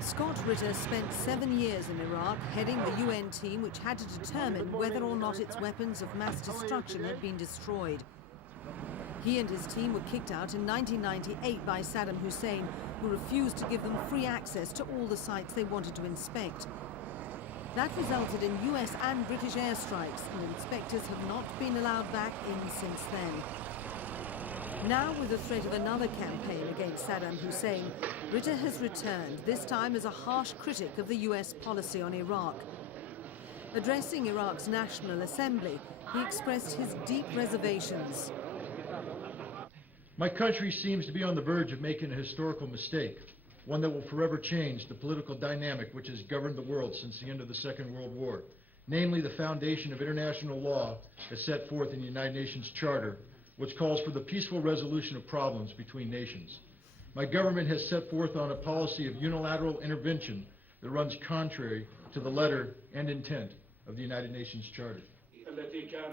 Scott Ritter spent 7 years in Iraq heading the UN team which had to determine whether or not its weapons of mass destruction had been destroyed. He and his team were kicked out in 1998 by Saddam Hussein, who refused to give them free access to all the sites they wanted to inspect. That resulted in US and British airstrikes, and inspectors have not been allowed back in since then. Now, with the threat of another campaign against Saddam Hussein, Ritter has returned, this time as a harsh critic of the US policy on Iraq. Addressing Iraq's National Assembly, he expressed his deep reservations. My country seems to be on the verge of making a historical mistake, one that will forever change the political dynamic which has governed the world since the end of the Second World War, namely the foundation of international law as set forth in the United Nations Charter, which calls for the peaceful resolution of problems between nations. My government has set forth on a policy of unilateral intervention that runs contrary to the letter and intent of the United Nations Charter.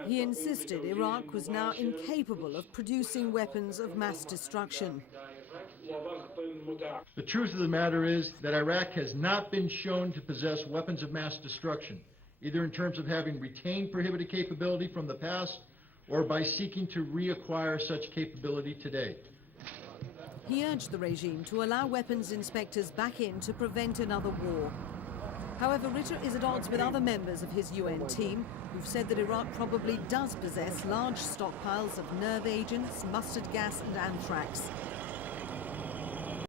He insisted Iraq was now incapable of producing weapons of mass destruction. The truth of the matter is that Iraq has not been shown to possess weapons of mass destruction, either in terms of having retained prohibited capability from the past or by seeking to reacquire such capability today. He urged the regime to allow weapons inspectors back in to prevent another war. However, Ritter is at odds with other members of his UN team who've said that Iraq probably does possess large stockpiles of nerve agents, mustard gas and anthrax.